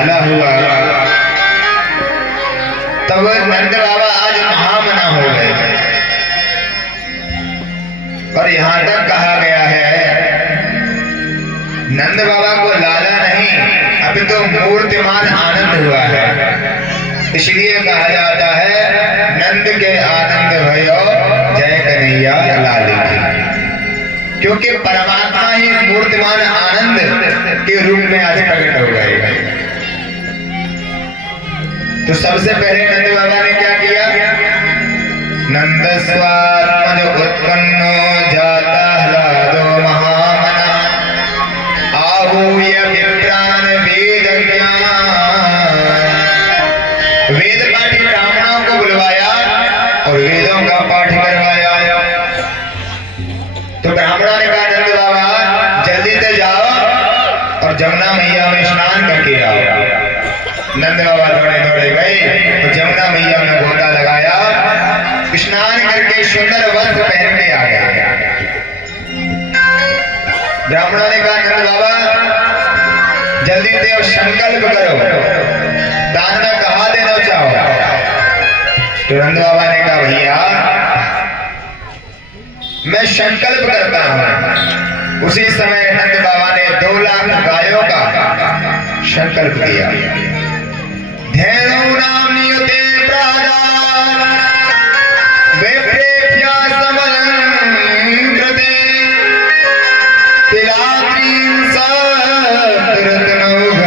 लाला हुआ तब नंद बाबा आज महामना हो गए। और यहाँ तक कहा गया है नंद बाबा को लाला नहीं अब तो मूर्तिमान आनंद हुआ है। इसलिए कहा जाता है नंद के आनंद भयो जय कन्हैया लाल की, क्योंकि परमात्मा ही मूर्तिमान आनंद के रूप में आज प्रकट हो गए। तो सबसे पहले नंद बाबा ने क्या किया? नंद स्वात्मज उत्पन्नो जाता ह्लादो महामना आहूय विप्रान वेद ज्ञान। वेद पाठी ब्राह्मणों को बुलवाया और वेदों का पाठ करवाया। तो ब्राह्मणों ने कहा नंद बाबा जल्दी से जाओ और जमुना मैया में स्नान करके आओ। नंद बाबा दौड़े दौड़े गए तो जमुना मैया में गोता लगाया, स्नान करके सुंदर वस्त्र पहन के आ गया। ब्राह्मणों ने कहा नंद बाबा जल्दी से और संकल्प करो, दान में कहा देना चाहो। तो नंद बाबा ने कहा भैया मैं संकल्प करता हूं। उसी समय नंद बाबा ने 2 लाख गायों का संकल्प किया। धेनु नाम नियुते प्रादान वेप्रेभ्या समलंकृते तिलात्रीं सद्रत्नौघ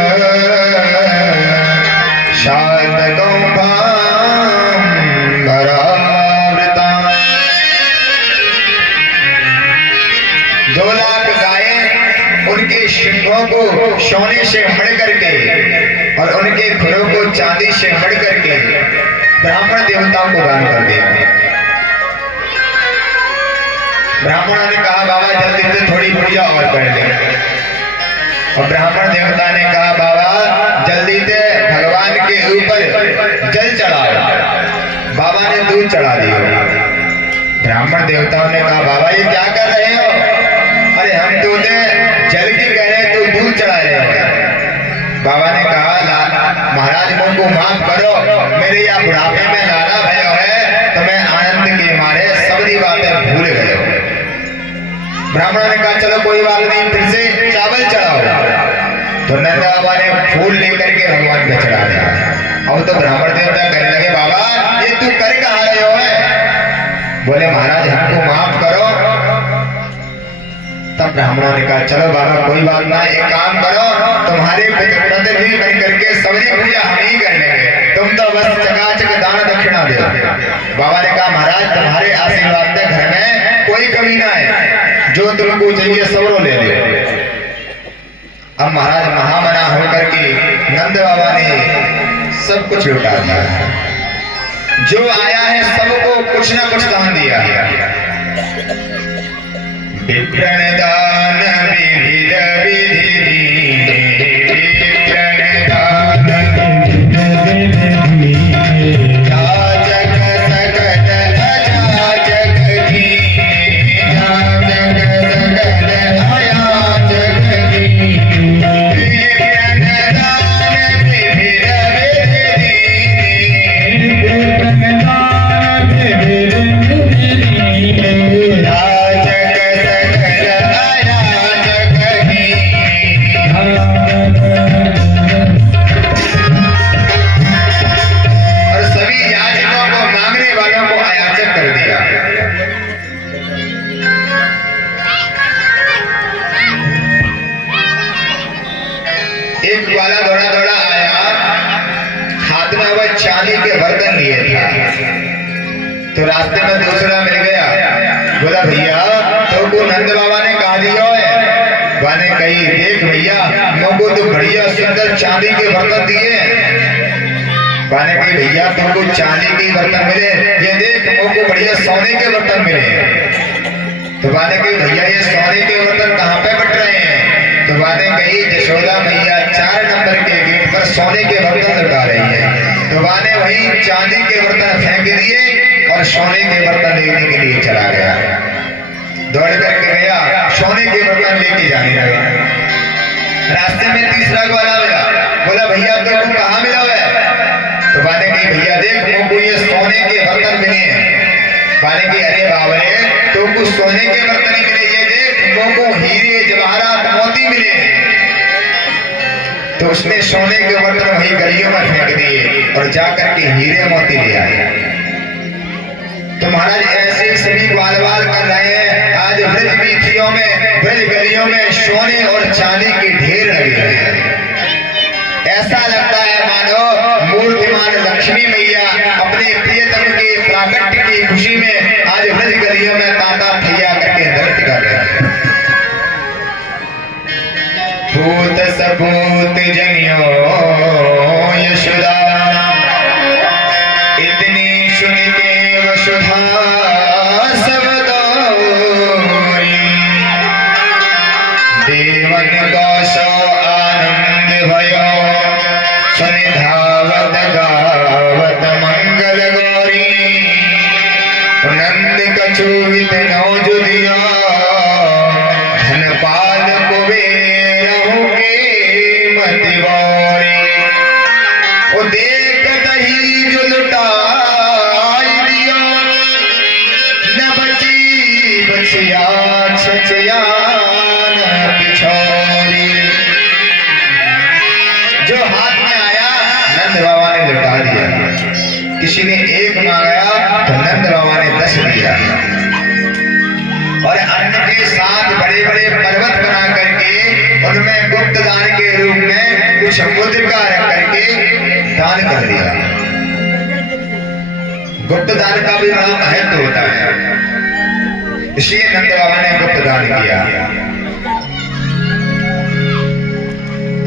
शातकौभां भरावृतां। 2 लाख गायें उनके सिंहों को सोने से मढ़ करके और उनके खुरों को चांदी से मढ़ करके ब्राह्मण देवताओं को दान कर दिया। ब्राह्मणों ने कहा बाबा जल्दी से थोड़ी पूजा और कर ले। और ब्राह्मण देवता ने कहा बाबा जल्दी से भगवान के ऊपर जल चढ़ाओ। बाबा ने दूध चढ़ा दिया। ब्राह्मण देवताओं ने कहा बाबा ये क्या कर रहे हो? अरे हम तो जल की कह रहे तो दूध चढ़ा रहे हैं। बाबा ने कहा महाराज मुझको माफ करो, मेरे या बुढ़ापे में लाला भयो है तो मैं आनंद के मारे सबरी बातें भूल गए। ब्राह्मणों ने कहा चलो कोई बात नहीं, फिर से चावल चढ़ाओ। तो नंद बाबा ने फूल लेकर के भगवान पे चढ़ा दिया। अब तो ब्राह्मण देवता कहने लगे बाबा ये तू कर कहा रहे हो है? बोले महाराज हमको माफ करो। तब ब्राह्मणों ने कहा चलो बाबा कोई बात ना, एक काम करो तुम्हारे प्रतिनिधि बन करके सबरी पूजा हम ही कर लेंगे, तुम तो बस चकाचक दान दक्षिणा दे। बाबा ने कहा महाराज तुम्हारे आशीर्वाद से घर में कोई कमी ना है, जो तुमको चाहिए सब ले लो। अब महाराज महामना होकर के नंद बाबा ने सब कुछ लुटा दिया। जो आया है सबको कुछ ना कुछ दान दिया। विप्रणदान विविध विधि विप्रणदान याचक सकल अयाचक की याचक सकल अयाचक की विप्रणदान विविध विधि विप्रणदान विविध विधि तो रास्ते में दूसरा मिल गया। बोला भैया तो को नंद बाबा ने कहा दिया है? बाने कही देख भैया मुझको तो बढ़िया सुंदर चांदी के बर्तन दिए। बाने कही भैया तुमको चांदी के बर्तन मिले, ये देख मुझको बढ़िया सोने के बर्तन मिले। तो बाने कही भैया ये सोने के बर्तन कहाँ पे बट रहे हैं? तो बाने कही यशोदा मैया 4 नंबर के गेट पर सोने के बर्तन लुटा रही है। तो बाने वही चांदी के बर्तन फेंक दिए और सोने के बर्तन लेने के लिए चला गया। दौड़ करके गया, सोने के बर्तन लेके जाने लगा। रास्ते में तीसरा ग्वाला मिला। बोला भैया तुमको कहाँ मिला है? तो बाने कही भैया देख तुमको ये सोने के बर्तन मिले हैं। बाने की अरे बाबरे तुमको सोने के बर्तन ही मिले, ये देख तुमको हीरे जवाहरात मोती मिले हैं। तो उसने सोने के बर्तन वही गलियों में फेंक दिए और जाकर के हीरे मोती ले आए। तो महाराज ऐसे सभी बाल बाल कर रहे हैं। आज ब्रज वीथियों में ब्रज गलियों में सोने और चांदी की ढेर लगे हैं। ऐसा लगता है मानो मूर्तिमान लक्ष्मी मैया अपने प्रियतम के प्राकट्य की खुशी में आज ब्रज गलियों में ताता थैया करके नृत्य कर रहे हैं। भूत सपूत जनियो यशोदा इतनी सुन के वसुधा सब दौरी। देवन को सो आनंद भयो सुन धावत गावत मंगल गौरी। नंद कछुवित नौजु दिया धनपाल कुबेरहु के मति बौरी। ओ देख दही जो लुटाई दिया न बची बचिया छचिया न पिछोरी। जो हाथ में आया नंद बाबा ने लुटा दिया। किसी ने एक मांगा तो नंद बाबा ने 10 दिया। और अन्न के साथ बड़े बड़े पर्वत बना करके उनमें गुप्त दान के रूप में कुछ मुद्रिका रख करके दान कर दिया। गुप्त दान का भी बड़ा महत्व होता है, इसलिए नंद बाबा ने गुप्त दान किया।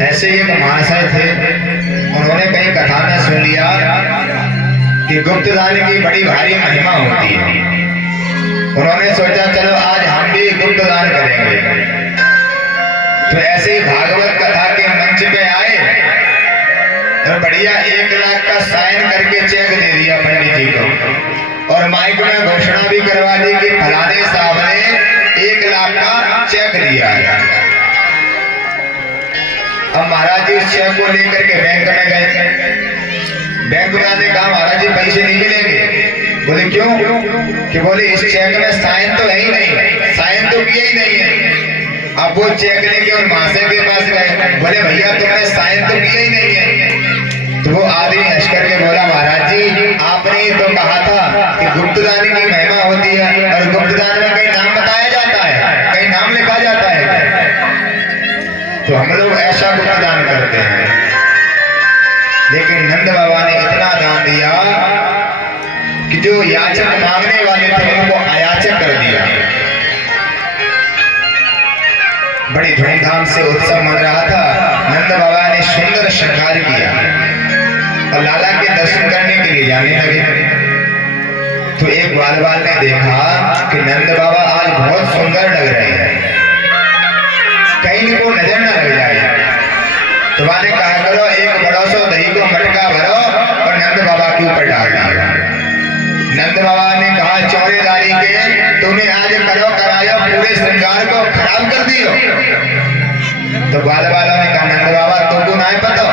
ऐसे एक महाशय थे, उन्होंने कहीं कथा में सुन लिया कि गुप्त दान की बड़ी भारी महिमा होती है। उन्होंने सोचा चलो आज हम भी गुप्त दान करेंगे। तो ऐसे ही भागवत कथा के मंच पे आए और बढ़िया 1 लाख का साइन करके चेक दे दिया पंडित जी को और माइक में घोषणा भी करवा दी कि फलाने साहब ने 1 लाख का चेक दिया है। अब महाराज जी उस चेक को लेकर के बैंक में गए। बैंक वाले ने कहा महाराज जी पैसे नहीं मिलेंगे। बोले क्यों? कि बोले इस चेक में साइन तो है ही नहीं, साइन तो किया ही नहीं है। अब वो चेक लेके और महाशय के पास गए। बोले भैया तुमने साइन तो किया ही नहीं है। तो वो आदमी हंस करके बोला महाराज जी आपने तो कहा था कि गुप्तदान की महिमा होती है और गुप्तदान में कहीं नाम बताया जाता है, कहीं नाम लिखा जाता है। तो हम लोग ऐसा गुप्तदान करते हैं। लेकिन नंद बाबा ने इतना दान दिया कि जो याचक मांगने वाले थे उनको अयाचक कर दिया। बड़ी धूमधाम से उत्सव मन रहा था। नंद बाबा ने सुंदर श्रृंगार किया और लाला के दर्शन करने के लिए जाने लगे। तो एक ग्वाल बाल ने देखा कि नंद बाबा आज बहुत सुंदर लग रहे हैं, कहीं इनको नजर न लग जाए। तो माने कहा करो एक बड़ा सो दही को मटका भरो और नंद बाबा के ऊपर डाल दिया। नंद बाबा ने कहा चौरेदारी के तुम्हें आज करो करायो पूरे श्रृंगार को खराब कर दियो। तो ग्वाल वालों ने कहा नंद बाबा तुमको ना पता,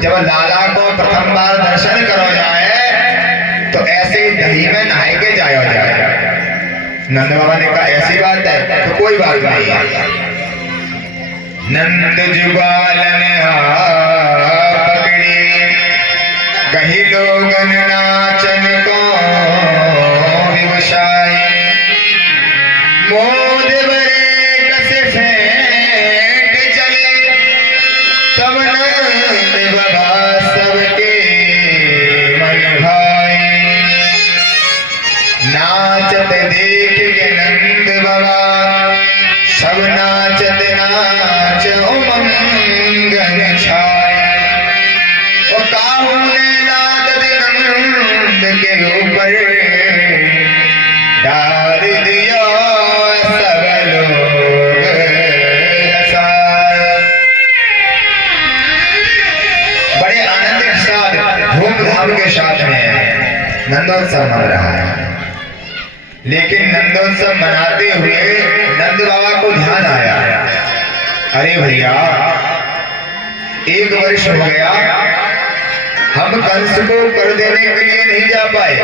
जब लाला को प्रथम बार दर्शन करो जाए तो ऐसे ही दही में नहाए के जायो जाए। नंद बाबा ने कहा ऐसी बात है तो कोई बात नहीं है। नंद जुगालन पकड़ी कहीं लोगन नाचन को विवशाई। मोद बरे कसे फेंट चले तब नंद बाबा सबके मन भाई। नाचत देख के नंद बाबा सब नाचत नाच उमंगन छाए। ओ काहू ने लाद नंद के ऊपर डाल दिया सब लोग हंसाए। बड़े आनंद के साथ धूमधाम के साथ में नंदोत्सव मन रहा है। लेकिन नंदोत्सव मनाते हुए नंद बाबा को ध्यान आया, अरे भैया 1 वर्ष हो गया, हम कंस को कर देने के लिए नहीं जा पाए।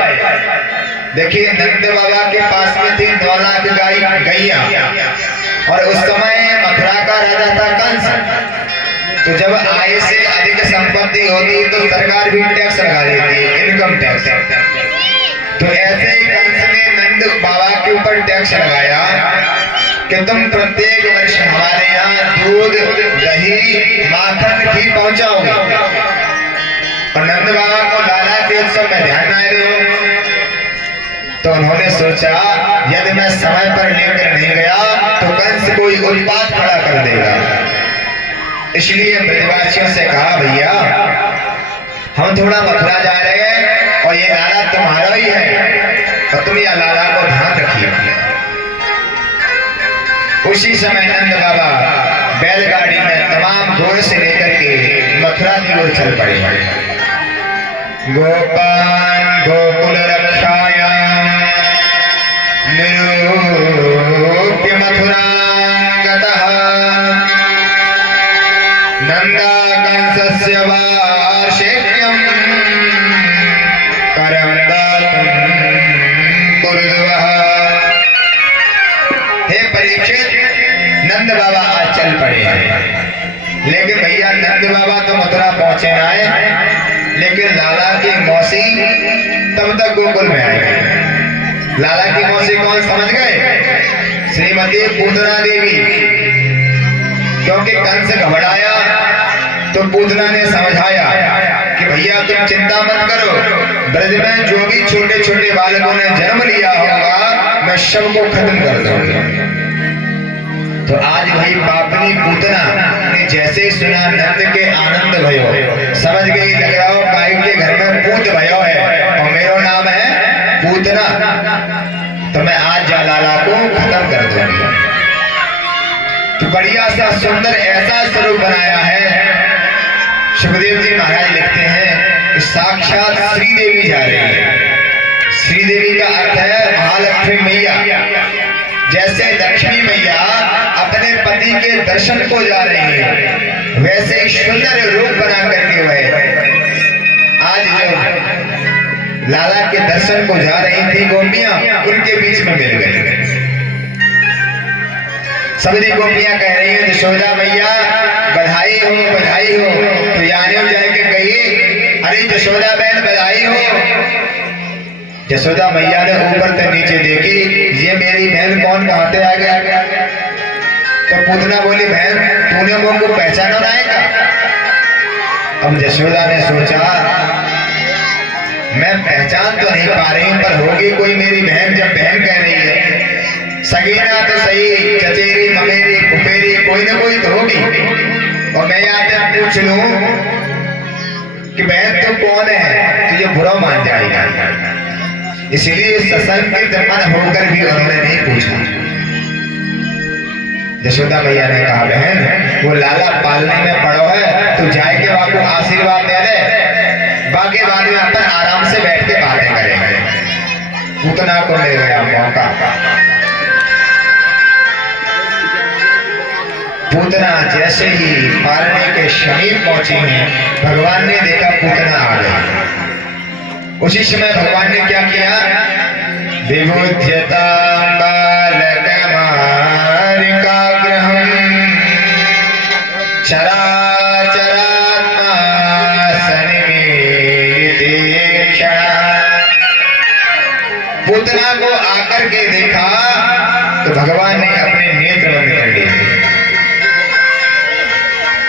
देखिए नंद बाबा के पास में थी 9 लाख गैया, और उस समय मथुरा का राजा था कंस। तो जब आय से अधिक संपत्ति होती तो सरकार भी टैक्स लगा देती, इनकम टैक्स। तो ऐसे ही कंस ने नंद बाबा के ऊपर टैक्स लगाया कि तुम प्रत्येक वर्ष हमारे यहाँ दूध, दही, माखन, घी पहुंचाओगे। और नंद बाबा को लाला के उत्सव में ध्यान आए रहे। तो उन्होंने सोचा यदि मैं समय पर लेकर नहीं गया तो कंस कोई उत्पात खड़ा कर देगा। इसलिए ब्रजवासियों से कहा भैया हम थोड़ा मथुरा जा रहे हैं और ये लाला तुम्हारा ही है, और तुम यह लाला को ध्यान रखिए। उसी समय नंद बाबा बैलगाड़ी में तमाम घोड़े से लेकर के मथुरा की ओर चल पड़े। गोपान गोकुल रक्षाया निरूप्य मथुरा गतः नंदा कंसस्य वार्षिक्यं करं दातुं कुरुद्वः। हे परीक्षित, नंद बाबा आज चल पड़े हैं, लेकिन भैया नंद बाबा तो मथुरा पहुंचे ना है, लेकिन लाला की मौसी तब तक गोकुल में आई। लाला की मौसी कौन समझ गए? श्रीमती पूतना देवी। क्योंकि कंस घबराया तो पूतना ने समझाया कि भैया तुम चिंता मत करो, ब्रज में जो भी छोटे छोटे बालकों ने जन्म लिया होगा मैं सबको खत्म कर दूंगा। तो आज भाई पापनी पूतना ने जैसे ही सुना नंद के आनंद भयो, समझ गई लग रहा हो काई के घर में पूत भयो है और मेरा नाम है पूतना, तो मैं आज जा लाला को खत्म कर दूंगी। तो बढ़िया सा सुंदर ऐसा स्वरूप बनाया है। सुखदेव जी महाराज लिखते हैं कि साक्षात श्री देवी जा रही है। श्री देवी का अर्थ है महालक्ष्मी मैया। जैसे लक्ष्मी मैया अपने पति के दर्शन को जा रही है, वैसे ही सुंदर रूप बना करके वह आज जो लाला के दर्शन को जा रही थी गोपियां, उनके बीच में मिल गई। सभी गोपियां कह रही हैं यशोदा मैया बधाई हो बधाई हो। तो यानी जाके कहिए अरे यशोदा बहन बधाई हो। यशोदा मैया ने ऊपर से नीचे देखी, ये मेरी बहन कौन कहां से आ गया? तो पूतना बोली बहन तूने मुझको पहचाना नहीं का? अब यशोदा ने सोचा मैं पहचान तो नहीं पा रही, पर होगी कोई मेरी बहन। जब बहन कह रही है सगीना तो सही, चचेरी ममेरी फुफेरी कोई ना कोई तो होगी। और मैं यहाँ तक पूछ लूं कि बहन तो कौन है, तुझे बुरा मान जाएगा। इसलिए सशंकित मन होकर भी उन्होंने नहीं पूछा। यशोदा मैया ने कहा बहन वो लाला पालने में पड़ो है, तू जाए के वहां को आशीर्वाद दे दे, बाकी बाद में अपन आराम से बैठ के बातें करेंगे। पूतना को ले गया मौका। पूतना जैसे ही पालने के समीप पहुंची हैं, भगवान ने देखा पूतना आ गई। उसी समय भगवान ने क्या किया? विभुज्यता बालकमारिकाग्रहं चराचरात्मा सन्निवेदितेक्षणा। पूतना को आकर के देखा तो भगवान ने अपने नेत्र बंद कर लिए।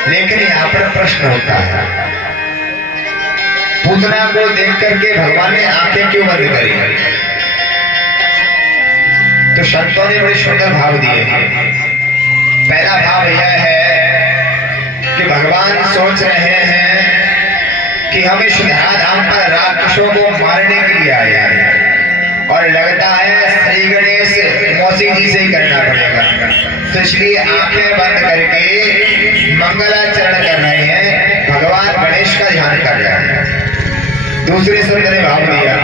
लेकिन यहाँ पर प्रश्न होता है, पूतना को देख करके भगवान ने आंखें क्यों बंद करी? तो संतों ने बड़े सुंदर भाव दिए। पहला भाव यह है कि भगवान सोच रहे हैं कि हम इस धराधाम पर राक्षसों को मारने के लिए आए हैं, और लगता है श्री गणेश मौसी जी से ही करना पड़ेगा। तो इसलिए आंखें बंद करके मंगलाचरण कर रहे हैं, भगवान गणेश का ध्यान कर रहे हैं। दूसरे संत ने भाव दिया,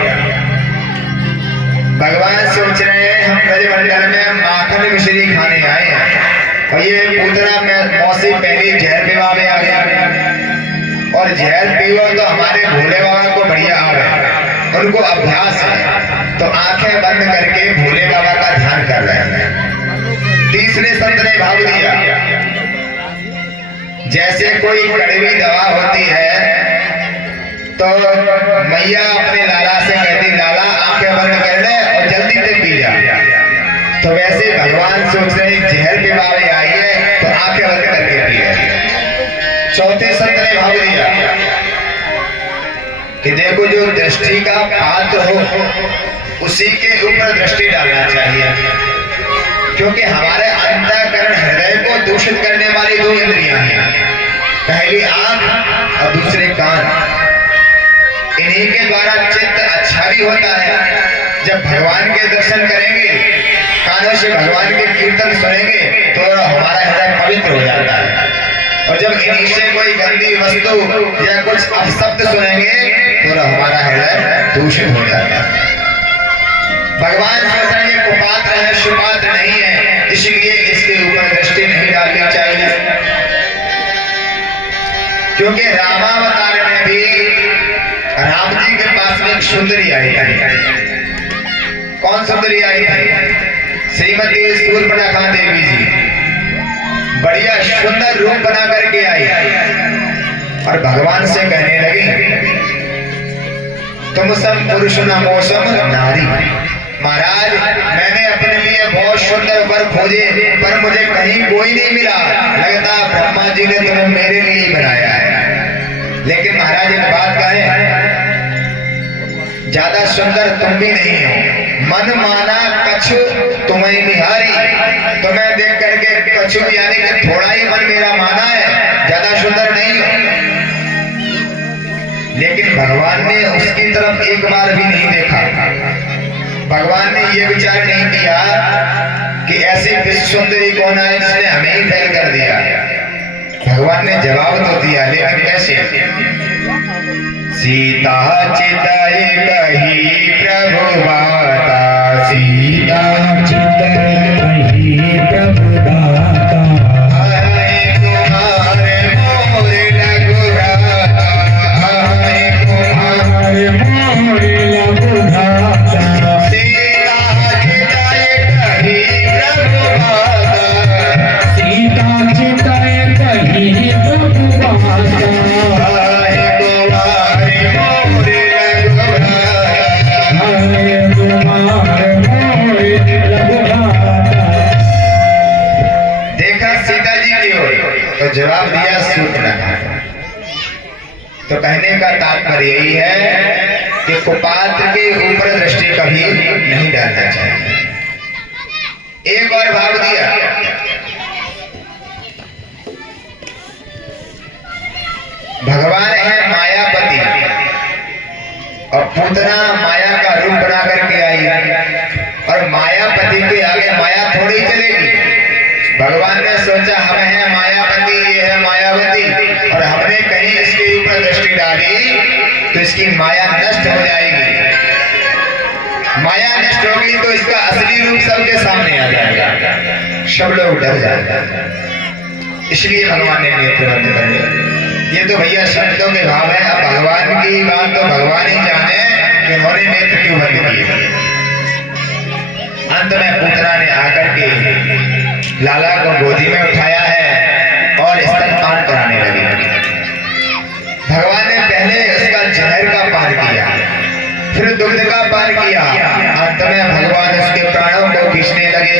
भगवान सोच रहे हैं हम ब्रजमंडल में माखन मिश्री खाने आए हैं और ये पूतना में मौसी पहली जहर पीवा में आ गया, और जहर पीवा तो हमारे भोले बाबा को बढ़िया आवे, उनको अभ्यास है, तो आंखें बंद करके भोले बाबा का ध्यान कर रहे हैं। तीसरे संत ने भाव दिया, जैसे कोई कड़वी दवा होती है तो मैया अपने लाला से कहती, लाला आंखें बंद कर ले और जल्दी से पी जा, तो वैसे भगवान सोच रहे जहर पीवावे आई है तो आंखें बंद करके पिए। चौथे संत ने भाव दिया कि देखो जो दृष्टि का पात्र हो उसी के ऊपर दृष्टि डालना चाहिए, क्योंकि हमारे अंतःकरण हृदय को दूषित करने वाली दो इंद्रियां हैं, पहली आंख और दूसरे कान। इन्हीं के द्वारा चित्त अच्छा भी होता है। जब भगवान के दर्शन करेंगे, कानों से भगवान के कीर्तन सुनेंगे तो हमारा हृदय पवित्र हो जाता है, और जब इन्हीं से कोई गंदी वस्तु या कुछ अपशब्द सुनेंगे तो हमारा हृदय दूषित हो जाता है। भगवान सोच रहे हैं कुपात्र है, सुपात्र नहीं है, इसलिए इसके ऊपर दृष्टि नहीं डालनी चाहिए। क्योंकि रामावतार में भी राम जी के पास में एक सुंदरी आई थी। कौन सुंदरी आई थी? श्रीमती शूर्पणखा देवी जी, बढ़िया सुंदर रूप बना करके आई और भगवान से कहने लगी, तुम सम पुरुष नमोसम नारी। महाराज, मैंने अपने लिए बहुत सुंदर वर खोजे पर मुझे कहीं कोई नहीं मिला, लगता ब्रह्मा जी ने तुम्हें मेरे लिए ही बनाया है। लेकिन महाराज एक बात कहें, ज्यादा सुंदर तुम भी नहीं हो, मन माना कछु तुम्हें निहारी, तुम्हें देख करके कछु यानी कि थोड़ा ही मन मेरा माना है, ज्यादा सुंदर नहीं हो। लेकिन भगवान ने उसकी तरफ एक बार भी नहीं देखा। भगवान ने ये विचार नहीं किया कि ऐसी विश्व सुंदरी कौन है जिसने हमें ही फेल कर दिया। भगवान ने जवाब तो दिया, लेकिन कैसे? सीता चिताए कही प्रभु बाता, सीता चिताए कही प्रभु दाता, आए कुमार मोर लघुराता, आए कुमार मोर लघुराता, सीता चिताए कही प्रभु बाता, सीता चिताए कही प्रभु बाता, जवाब दिया शूर्पणखा। तो कहने का तात्पर्य यही है कि कुपात्र के ऊपर दृष्टि कभी नहीं डालना चाहिए। एक और भाव दिया, भगवान है मायापति और पूतना माया का रूप बना करके आई, और मायापति के आगे माया थोड़ी चलेगी। भगवान ने सोचा हम है मायावती, ये है मायावती, और हमने कहीं इसके ऊपर दृष्टि डाली तो इसकी माया नष्ट हो जाएगी। माया नष्ट होगी तो इसका असली रूप सबके सामने आ जाएगा, सब लोग डर जाएंगे। इसलिए भगवान ने नेत्र बंद कर लिया। ये तो भैया शब्दों के भाव है, अब भगवान की बात तो भगवान ही जाने कि उन्होंने नेत्र क्यों बंद किए। अंत में पूतना ने आकर के लाला को गोदी में उठाया है और स्तनपान कराने लगी। भगवान ने पहले उसका जहर का पान किया, फिर दुग्ध का पान किया, अंत में भगवान उसके प्राणों को खींचने लगे।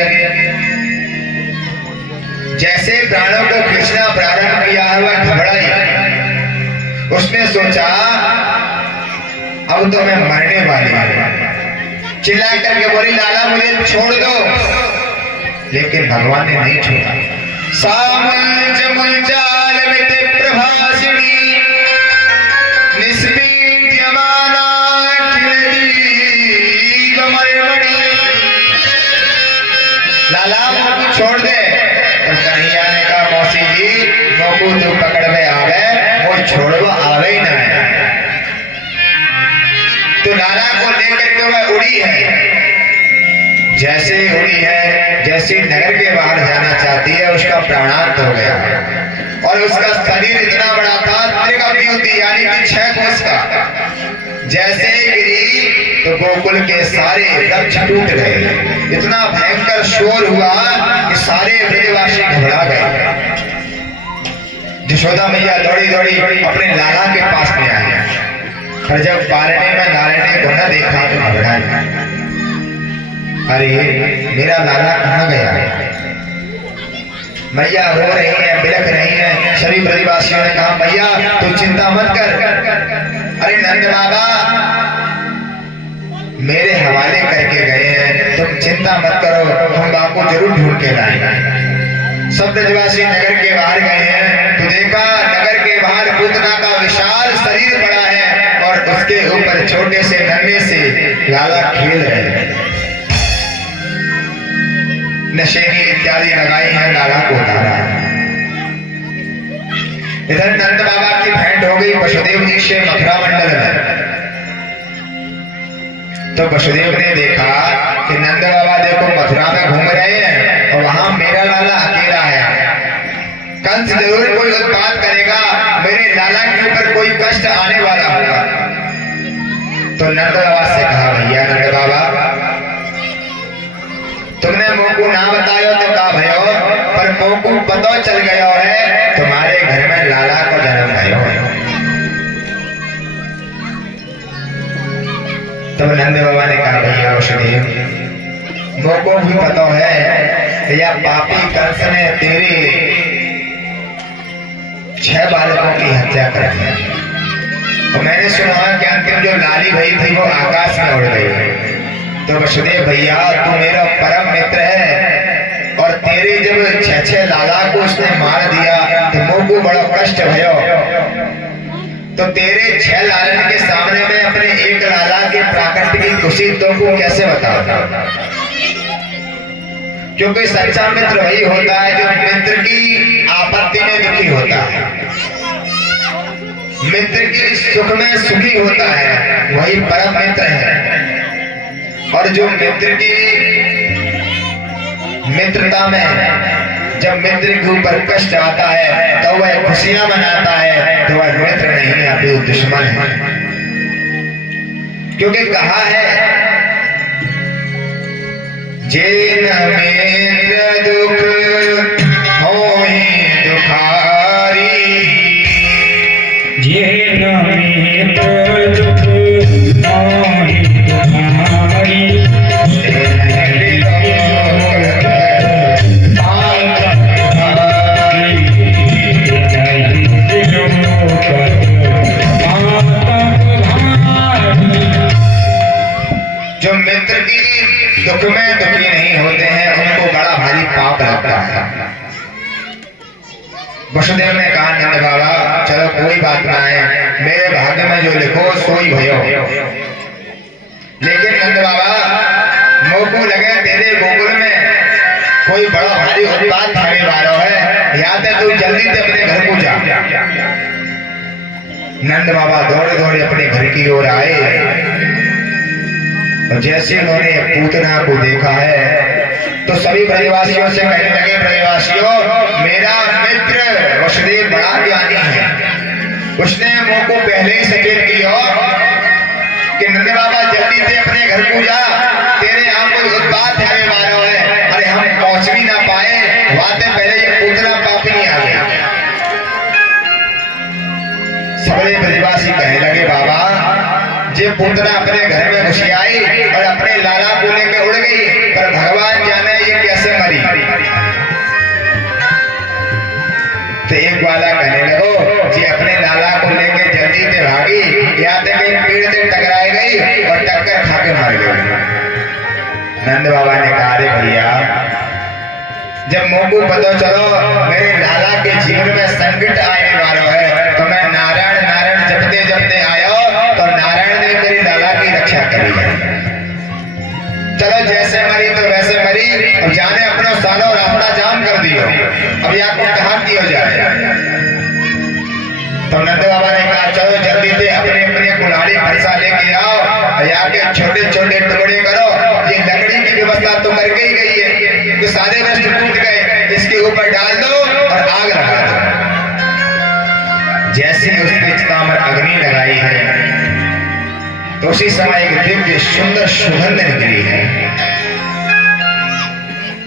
जैसे प्राणों को खींचना प्रारंभ किया है वह घबराई, उसने सोचा अब तो मैं मरने वाली हूं, चिल्ला करके बोली लाला मुझे छोड़ दो, लेकिन भगवान ने नहीं छोड़ा। सामंज मुंजाल मित प्रभासिनी निस्पीड्यमाना खिलदीव मरमणि, लाला मुझको छोड़ दे। तो कन्हैया ने कहा मौसी जी मोकू तू पकड़ में आवे, वो छोड़वा आवे ही ना है। तो लाला को लेकर के वह उड़ी है। जैसे हुई है, जैसे नगर के बाहर जाना चाहती है, उसका प्राणांत हो गया और उसका शरीर इतना बड़ा था, त्रिगव्यूति यानी कि 6 कोस का। जैसे गिरी तो गोकुल के सारे वृक्ष टूट गए। इतना भयंकर शोर हुआ कि सारे ब्रजवासी घबरा गए। यशोदा मैया दौड़ी दौड़ी अपने लाला के पास में आई, पर जब पारने में नारायण को न देखा तो घबराई। अरे मेरा लाला कहाँ गया? मैया रो रही है, बिलख रही है। सभी ब्रजवासियों ने कहा मैया तू चिंता मत कर। अरे नंद बाबा मेरे हवाले करके गए हैं, तुम चिंता मत करो, हम बापू जरूर ढूंढ के लाएंगे। सब ब्रजवासी नगर के बाहर गए हैं तो देखा नगर के बाहर पूतना का विशाल शरीर पड़ा है और उसके ऊपर छोटे से नन्हे से लाला खेल रहे हैं। नशेनी इत्यादि लगाई हैं, लाला को उतारा है। इधर नंद बाबा की भेंट हो गई वसुदेव जी से मथुरा मंडल में। तो वसुदेव ने देखा कि नंद बाबा देखो मथुरा में घूम रहे हैं और वहां मेरा लाला अकेला है। कंस जरूर कोई उत्पात करेगा, मेरे लाला के ऊपर कोई कष्ट आने वाला होगा। तो नंद बाबा से कहा भैया नंद बाबा तुमने मोकू ना बतायो तो का भयो, पर मोकू पतो चल गयो है तुम्हारे घर में लाला को जन्म भयो है। तो नंद बाबा ने कहा भैया वसुदेव मोको भी पता है या पापी कंस ने तेरे 6 बालकों की हत्या कर दी। तो मैंने सुना कि अंतिम जो लाली भई थी वो आकाश में उड़ गई। तो वसुदेव भैया तू मेरा परम मित्र है और तेरे जब 6 लाला को उसने मार दिया तो मोको बड़ा कष्ट भयो। तो तेरे 6 लालन के सामने में अपने एक लाला के प्राकृत की खुशी तो को कैसे बताता? क्योंकि सच्चा मित्र वही होता है जो मित्र की आपत्ति में दुखी होता है, मित्र की सुख में सुखी होता है, वही परम मित्र है। और जो मित्र की मित्रता में जब मित्र के ऊपर कष्ट आता है तो वह खुशियां मनाता है, तो वह मित्र नहीं अभी दुश्मन है। क्योंकि कहा है जिन मित्र दुख होई दुखारी, जिन मित्र दुख होई दुखारी, जो मित्र की दुख में दुखी नहीं होते हैं उनको बड़ा भारी पाप लगता है। वसुदेव ने कहा नंद बाबा चलो कोई बात ना है, मेरे भाग्य में जो लिखो सोई भयो। लेकिन नंद बाबा मोको लगे तेरे गोकुल में कोई बड़ा भारी उत्पात होने वाला है, या तू जल्दी से अपने घर को जा। नंद बाबा दौड़े दौड़े अपने घर की ओर आए और जैसे उन्होंने पूतना को देखा है तो सभी ब्रजवासियों से कहने लगे ब्रजवासियों मेरा मित्र वसुदेव बड़ा ज्ञानी है, उसने मोको पहले ही सचेत किया कि नंद बाबा जल्दी से अपने घर को जा, तेरे यहाँ कोई उत्पात है मारो है। अरे हम पहुंच भी ना पाए वाते पहले ये पूतना पापी आ गया। सबरे ब्रजवासी कहने लगे बाबा जे पूतना अपने घर में घुसी आई और अपने लाला को लेके उड़ गई, पर भगवान जाने ये कैसे मरी। तो एक वाला कहने लगो जी अपने लाला को लेके जल्दी से भागी, या तक एक पेड़ से टकराई गई और टक्कर खा के मर गई। नंद बाबा ने कहा रे भैया जब मोको पता चलो मेरे लाला के जीवन में संकट आने वाला है तो मैं नारायण नारायण जपते जपते आया तो नारायण ने मेरी लाला की रक्षा करी है। चलो जैसे मरी तो वैसे मरी, अब जाने अपना सालों रास्ता जाम कर दियो, अब यहाँ को कहाँ की हो जाए। तो नंद बाबा ने कहा चलो जल्दी से अपने अपने कुल्हाड़ी फरसा लेके आओ, यहाँ के छोटे छोटे टुकड़े करो, ये लकड़ी की व्यवस्था तुम स्वर्ग ही गई है, तो सारे वस्त्र टूट गए, इसके ऊपर डाल दो और आग लगा दो। जैसे ही उसके चिता में अग्नि लगाई है तो उसी समय एक दिव्य सुंदर सुगंध निकली है।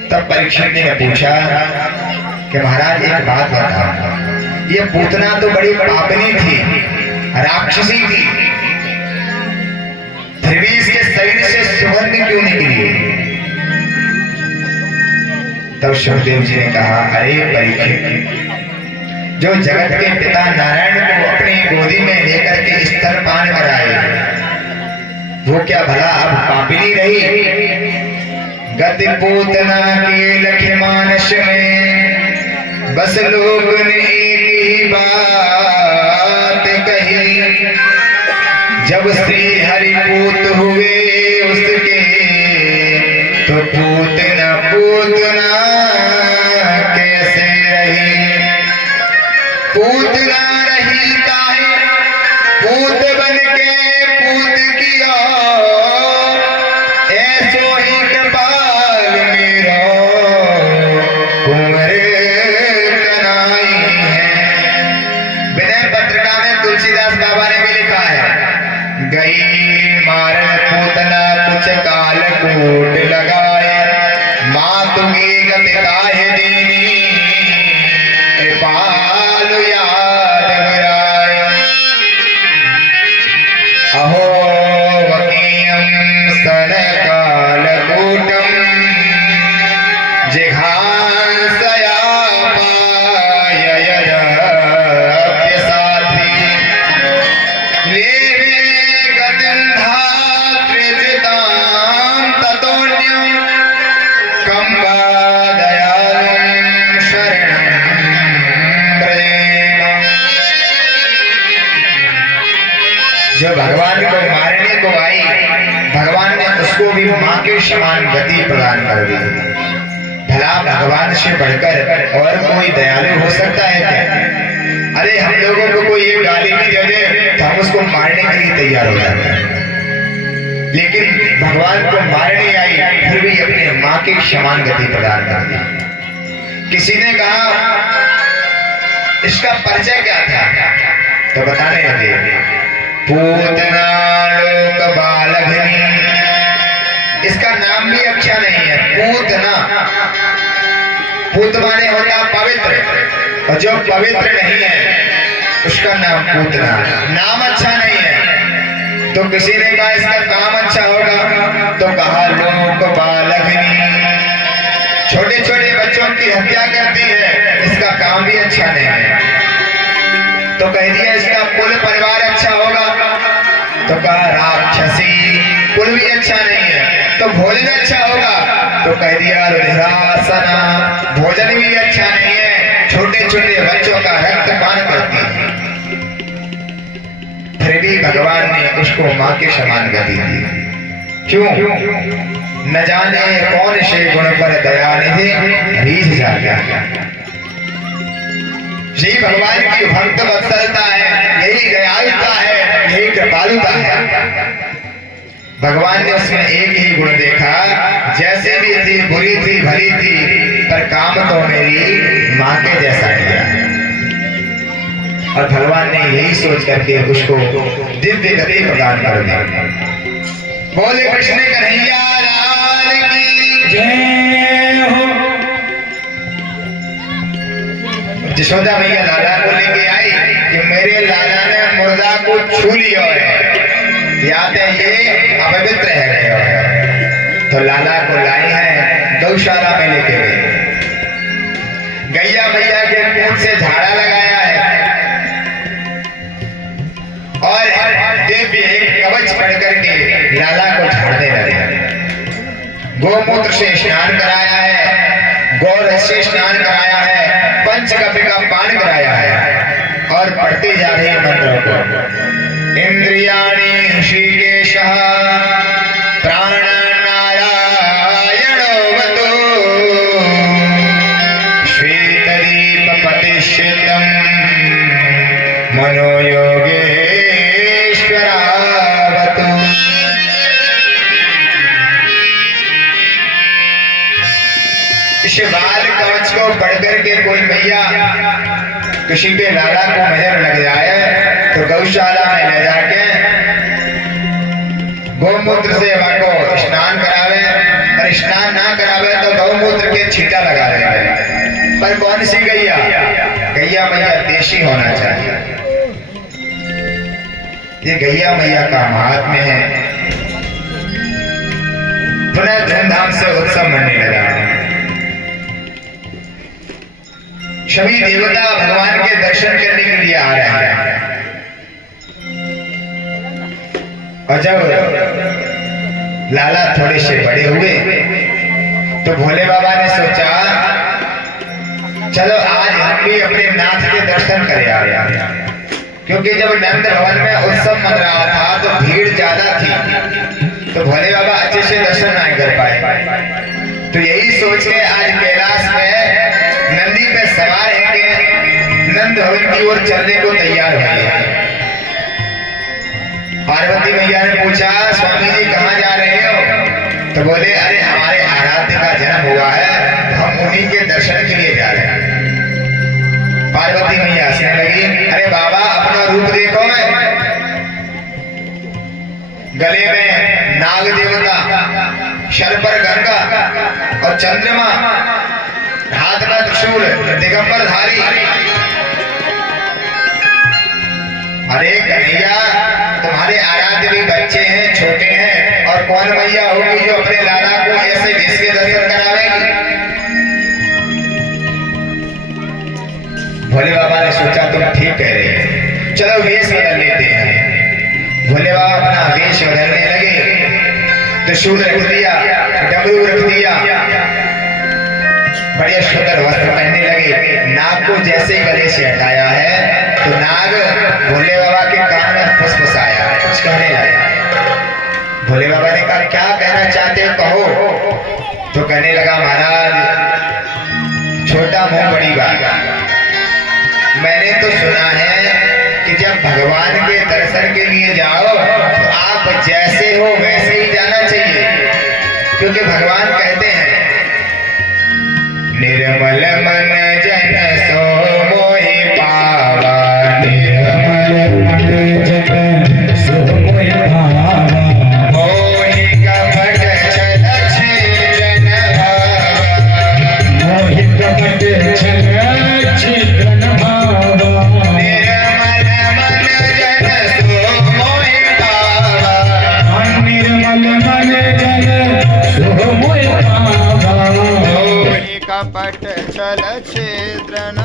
तब परीक्षित ने पूछा कि महाराज एक बात बताओ, ये पूतना तो बड़ी पापनी थी, राक्षसी थी, फिर भी इसके शरीर से सुगंध क्यों निकली? तब सुखदेव जी ने कहा, अरे परीक्षित, जो जगत के पिता नारायण को अपनी गोदी में लेकर के स्तनपान कराए, वो क्या भला अब पापिनी रही? गति पूतना के लखे मानस में बस लोग ने एक ही बात कही, जब श्री हरि पूत हुए उसके तो पूतना पूतना कैसे रही? पूतना रही काहे पूत बन के पूत किया, ऐसो ही कृपाल मेरो कुंवर कनाई है। विनय पत्रिका में तुलसीदास बाबा ने भी लिखा है, गई मारन पूतना कुछ काल कूट लगाए, मातु की गति काहे दीनी कृपाल याद बुराए। अहो वकीयम सन काल कूटम जिघांसया पाय यद्यप्य साथी, लेवे गतिं धात्रिजितां ततोऽन्यं कं वा दयालुं शरणं व्रजेम। जो भगवान को मारने को आई, भगवान ने उसको भी मां के समान गति प्रदान कर दी। भला भगवान से बढ़कर और कोई दयालु हो सकता है क्या? अरे हम लोगों को कोई एक गाली भी दे दे तो हम उसको मारने के लिए तैयार हो जाते हैं, लेकिन भगवान को मारने आई फिर भी अपने मां के समान गति प्रदान कर दी। किसी ने कहा इसका परिचय क्या था, तो बताने लगे, पूतना लोक बालघनी। इसका नाम भी अच्छा नहीं है, पूतना। पूत माने होता पवित्र, और जो पवित्र नहीं है उसका नाम पूतना। नाम अच्छा नहीं है। तो किसी ने कहा इसका काम अच्छा होगा, तो कहा लोक बालघनी, छोटे छोटे बच्चों की हत्या करती है, इसका काम भी अच्छा नहीं है। तो कह दिया इसका कुल परिवार अच्छा होगा, तो कहा राक्षसी, कुल भी अच्छा नहीं है। तो भोजन अच्छा होगा, तो कह दिया रुधिरासना, भोजन भी अच्छा नहीं है, छोटे छोटे बच्चों का रक्त पान करती है। फिर भी भगवान ने उसको मां के समान गति दी। क्यों? न जाने कौन से गुण पर दया निधि रीझ जाता। यही भगवान की भक्त वत्सलता है, यही दयालुता है, यही कृपालुता है। भगवान ने उसमें एक ही गुण देखा, जैसे भी थी, बुरी थी, भली थी, पर काम तो मेरी मां के जैसा किया। और भगवान ने यही सोच करके उसको दिव्य गति प्रदान कर दी। बोले कृष्ण कन्हैया लाल की जय हो। यशोदा मैया लाला को लेके आई कि मेरे लाला ने मुर्दा को छू लिया है, याद है ये अपवित्र है। तो लाला को लाई है, गौशाला में लेके गई, गैया मैया के पूंछ से झाड़ा लगाया है और दिव्य एक कवच पढ़ करके लाला को झाड़ने लगे। गोमूत्र से स्नान कराया है, गौरस से स्नान कराया है, पंचगव्य का पान कराया है और पढ़ते जा रहे हैं मंत्रों को। इंद्रियाणि ऋषिकेशः प्राणनारायणो वतो श्वेतदीप प्रतिष्ठितं मनोयोगेश्वरावतु। इस बाल कवच को पढ़ करके कोई मैया किसी के लाला को नजर लग जाए तो गौशाला में ले जाके गौमूत्र से वहां को स्नान करावे, और स्नान ना करावे तो गौमूत्र के छींटा लगा देवे। पर कौन सी गैया? गैया मैया देशी होना चाहिए। ये गैया मैया का महात्म्य है। पुनः धूमधाम से उत्सव मनने लगा। सभी देवता भगवान के दर्शन करने के लिए आ रहे हैं। और जब लाला थोड़े से बड़े हुए तो भोले बाबा ने सोचा चलो आज हम भी अपने नाथ के दर्शन करे आ रहे। क्योंकि जब नंद भवन में उत्सव मन रहा था तो भीड़ ज्यादा थी, तो भोले बाबा अच्छे से दर्शन नहीं कर पाए। तो यही सोच के आज कैलाश में नंदी पे सवार है कि नंद भवन की ओर चलने को तैयार हुए। पार्वती मैया ने पूछा स्वामी जी कहाँ जा रहे हो? तो बोले अरे हमारे आराध्य का जन्म हुआ है, तो हम उन्हीं के दर्शन के लिए जा रहे हैं। पार्वती मैया हंसने लगी, अरे बाबा अपना रूप देखो। गले में नाग देवता, सर पर गंगा और चंद्रमा, हाथ में त्रिशूल, दिगंबर धारी। अरे कन्हैया तुम्हारे आराध्य भी बच्चे हैं, छोटे हैं, और कौन मैया होगी जो अपने लाला को ऐसे वेश के दर्शन करावेगी? भोले बाबा ने सोचा तुम ठीक कह रहे हैं, चलो वेश बदल लेते हैं। भोले बाबा अपना वेश बदलने लगे, त्रिशूल रख दिया, डमरू रख दिया, बड़े सुंदर वस्त्र पहनने लगे। नाग को जैसे गले से हटाया है तो नाग भोले बाबा के कान में फुसफुसाया, कुछ कहने लगा। भोले बाबा ने कहा क्या कहना चाहते हो कहो। तो कहने लगा महाराज छोटा मुंह बड़ी बात। मैंने तो सुना है कि जब भगवान के दर्शन के लिए जाओ तो आप जैसे हो वैसे ही जाना चाहिए, क्योंकि भगवान कहते हैं निर्मल मन जन सो मोहि पावा, निर्मल मन जन सो मोहि पावा, मोहि कपट छल छिद्रन भावा, मोहि कपट छल छिद्रन भावा, निर्मल मन जन सो मोहि पावा, निर्मल मन जन सो मोहि पावा, कपट छल छिद्रन